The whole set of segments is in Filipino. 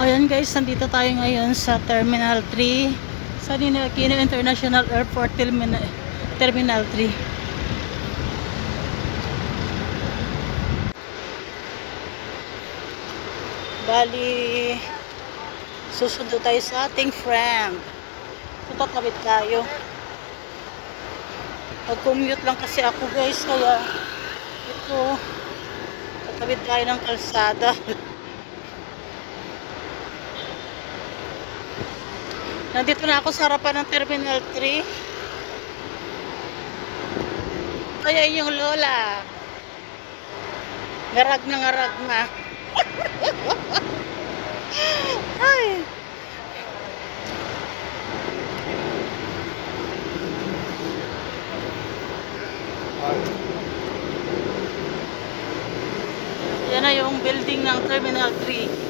Ayan guys, nandito tayo ngayon sa Terminal 3 sa Ninoy Aquino International Airport Terminal, Terminal 3. Bali, susundo tayo sa ating friend. So, tatlawit tayo. Pag-commute lang kasi ako guys, kaya ito, tatawid tayo ng kalsada. Nandito na ako sa harapan ng Terminal 3. Kaya yung lola. Ngarag na ngarag na. Ay. Yan na yung building ng Terminal 3.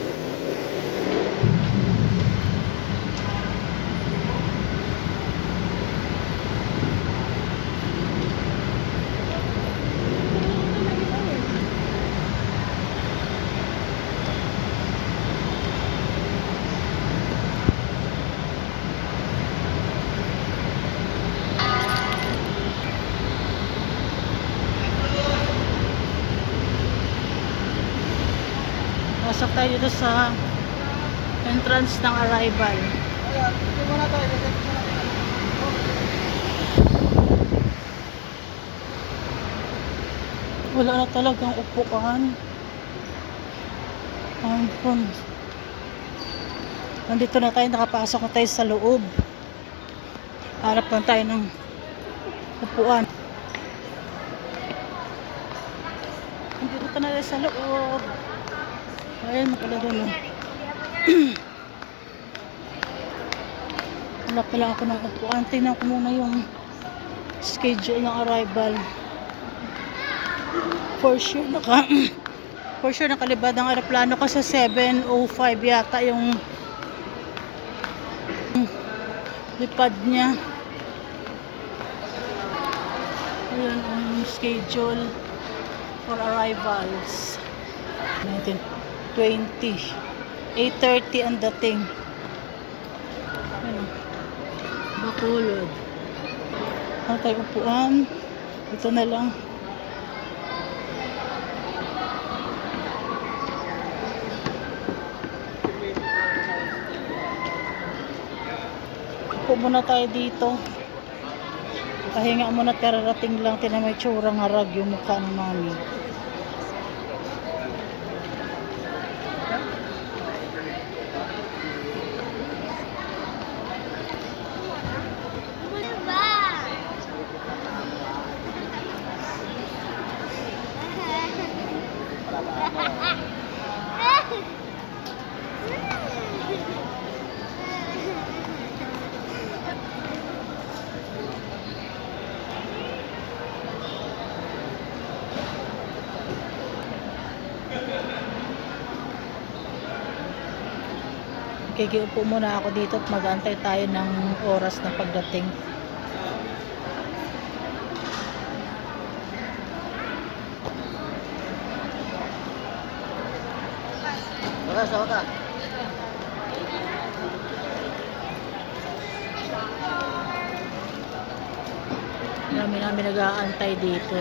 Pasok tayo dito sa entrance ng arrival. Wala na talagang upuan. Phone. Nandito na tayo, nakapasok na tayo sa loob. Harap lang tayo ng upuan. Nandito na tayo sa loob. Ayan, makalaga lang. Wala pala ako ng upuan. Tingnan ko muna yung schedule ng arrival. For sure, naka... For sure, nakalibad ang aeroplano ko sa 7.05 yata yung lipad niya. Ayan ang schedule for arrivals. 19. 20. 8.30 ang dating. Ano? Bakulod. Ano tayo upuan? Ito na lang. Upo muna tayo dito. Pahinga muna at kararating lang. Tinan may tsura harag yung mukha ng mami. Kikiupo muna ako dito at mag-antay tayo ng oras na pagdating. Baka sa ka. Marami namin nag-aantay dito.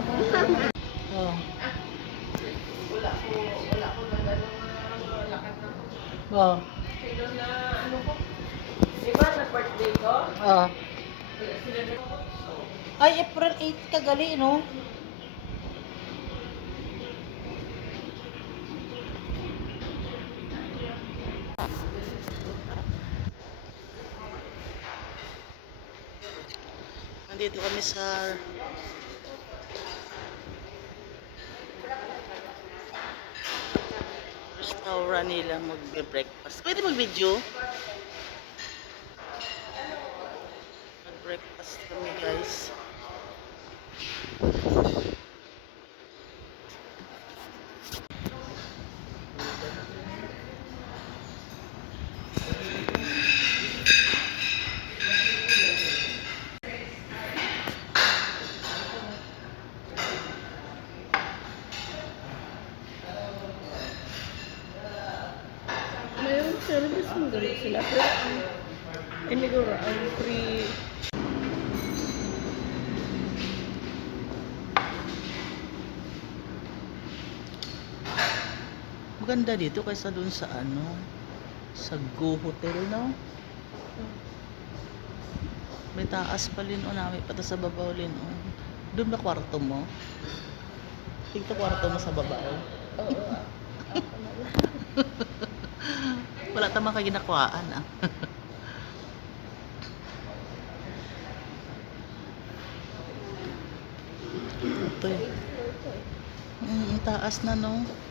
Pause na pa. Oh. Oh. Diba, na-birthday ko? Oh. Ay, April 8 ka gali, no? Nandito kami sa restaurant nila magbe-breakfast. Pwede mag-video? Mag-breakfast kami guys. Mayroon service mo ganun sila. Pero ang, hindi ko ang free Maganda dito kaysa dun sa ano, sa Go Hotel, no? May taas pa rin, o namin pata sa babaw rin, o. Doon ba kwarto mo? Tigto kwarto mo sa babaw. Oo. Wala tamang kaginakwaan, ah. Ito eh. Mm, taas na, no?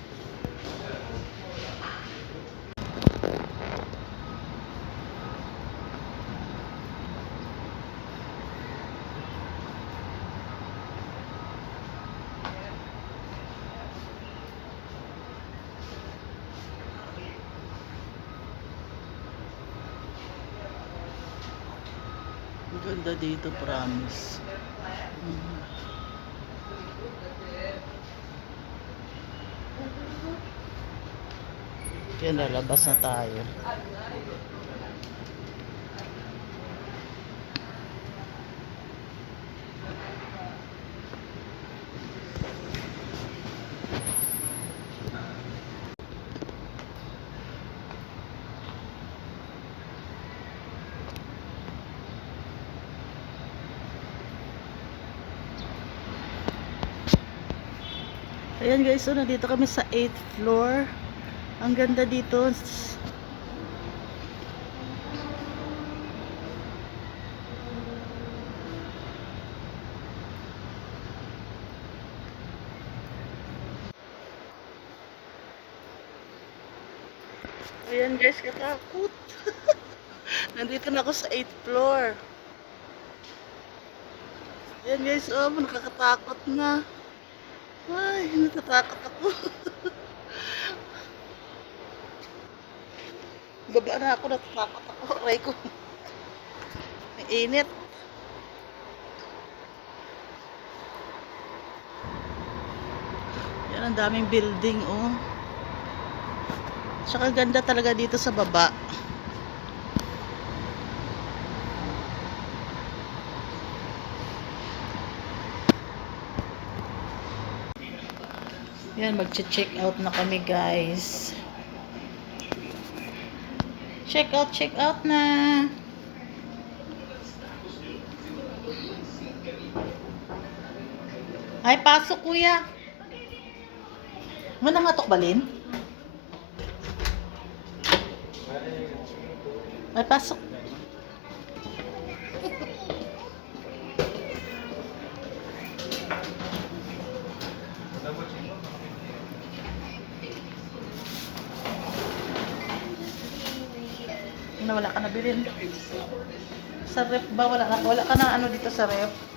Ganda dito, promise. Mhm. Yan, lalabas na tayo. Ayan guys, so nandito kami sa 8th floor. Ang ganda dito. Ayan guys, katakot. nandito na ako sa 8th floor. Ayan guys, oh, nakakatakot na. Ay, natatakot ako. Baba na ako, natatakot ako. Aray ko. May init. Yan, ang daming building, oh. Tsaka ganda talaga dito sa baba. Yan, magche-check out na kami, guys. Check out, check out na. Ay, pasok, kuya. Ano nga balin? Ay, pasok. Sa ref ba? Wala, wala ka na ano dito sa ref?